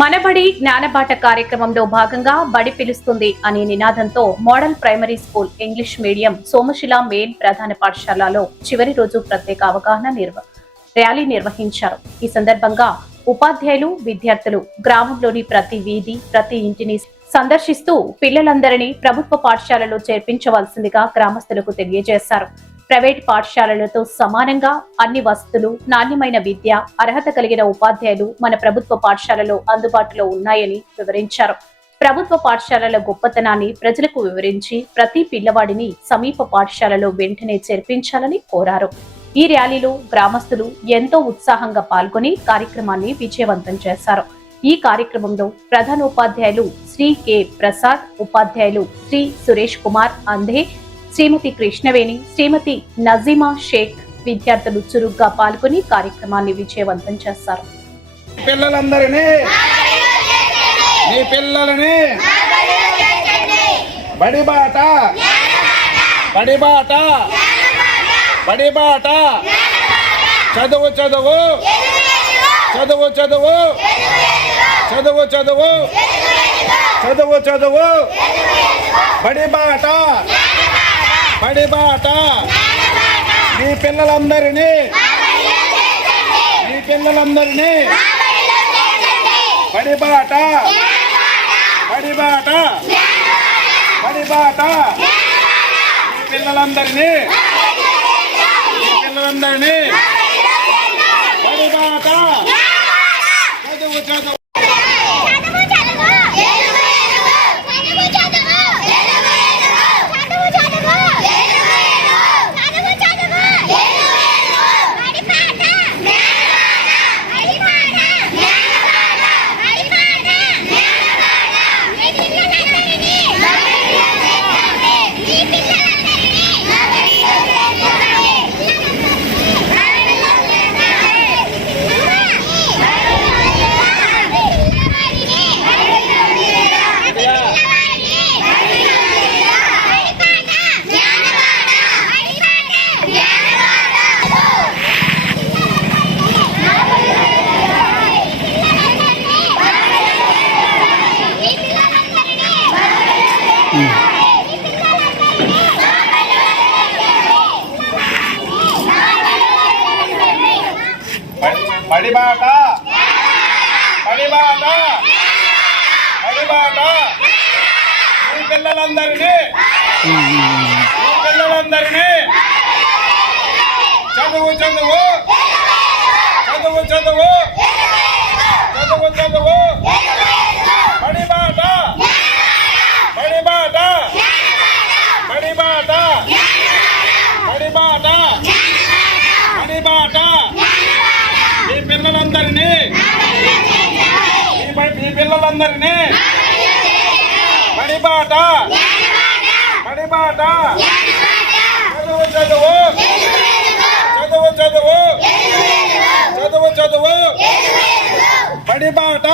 మనబడి జ్ఞానబాట కార్యక్రమంలో భాగంగా బడి పిలుస్తుంది అనే నినాదంతో model primary school English medium Somasila main ప్రధాన పాఠశాలలో చివరి రోజు ప్రత్యేక అవగాహన ర్యాలీ నిర్వహించారు. ఈ సందర్భంగా ఉపాధ్యాయులు, విద్యార్థులు గ్రామంలోని ప్రతి వీధి, ప్రతి ఇంటిని సందర్శిస్తూ పిల్లలందరినీ ప్రభుత్వ పాఠశాలలో చేర్పించవలసిందిగా గ్రామస్తులకు తెలియజేశారు. ప్రైవేట్ పాఠశాలలతో సమానంగా అన్ని వసతులు, నాణ్యమైన విద్య, అర్హత కలిగిన ఉపాధ్యాయులు మన ప్రభుత్వ పాఠశాలలో అందుబాటులో ఉన్నాయని వివరించారు. ప్రభుత్వ పాఠశాలల గొప్పతనాన్ని ప్రజలకు వివరించి ప్రతి పిల్లవాడిని సమీప పాఠశాలలో వెంటనే చేర్పించాలని కోరారు. ఈ ర్యాలీలో గ్రామస్తులు ఎంతో ఉత్సాహంగా పాల్గొని కార్యక్రమాన్ని విజయవంతం చేశారు. ఈ కార్యక్రమంలో ప్రధానోపాధ్యాయులు శ్రీ కె ప్రసాద్, ఉపాధ్యాయులు శ్రీ సురేష్ కుమార్ అంధే, శ్రీమతి కృష్ణవేణి, శ్రీమతి నజీమా షేక్ విద్యార్థులు చురుగ్గా పాల్గొని కార్యక్రమాన్ని విజయవంతం చేశారు. పిల్లలందరినీ బడిబాట చదువు చదువు చదువు చదువు చదువు చదువు చదువు చదువు బడిబాట మీ పిల్లలందరినీ బడిబాట మీ పిల్లలందరినీ బడిబాట చదువు చదువు బడిబాట మీ పిల్లలందరినీ చదువు చదువు చదువు చదువు చదువు చదువు బడిబాట మీ పిల్లలందరినీ బడిబాట చదువు చదువు చదువు చదువు చదువు చదువు బడిబాట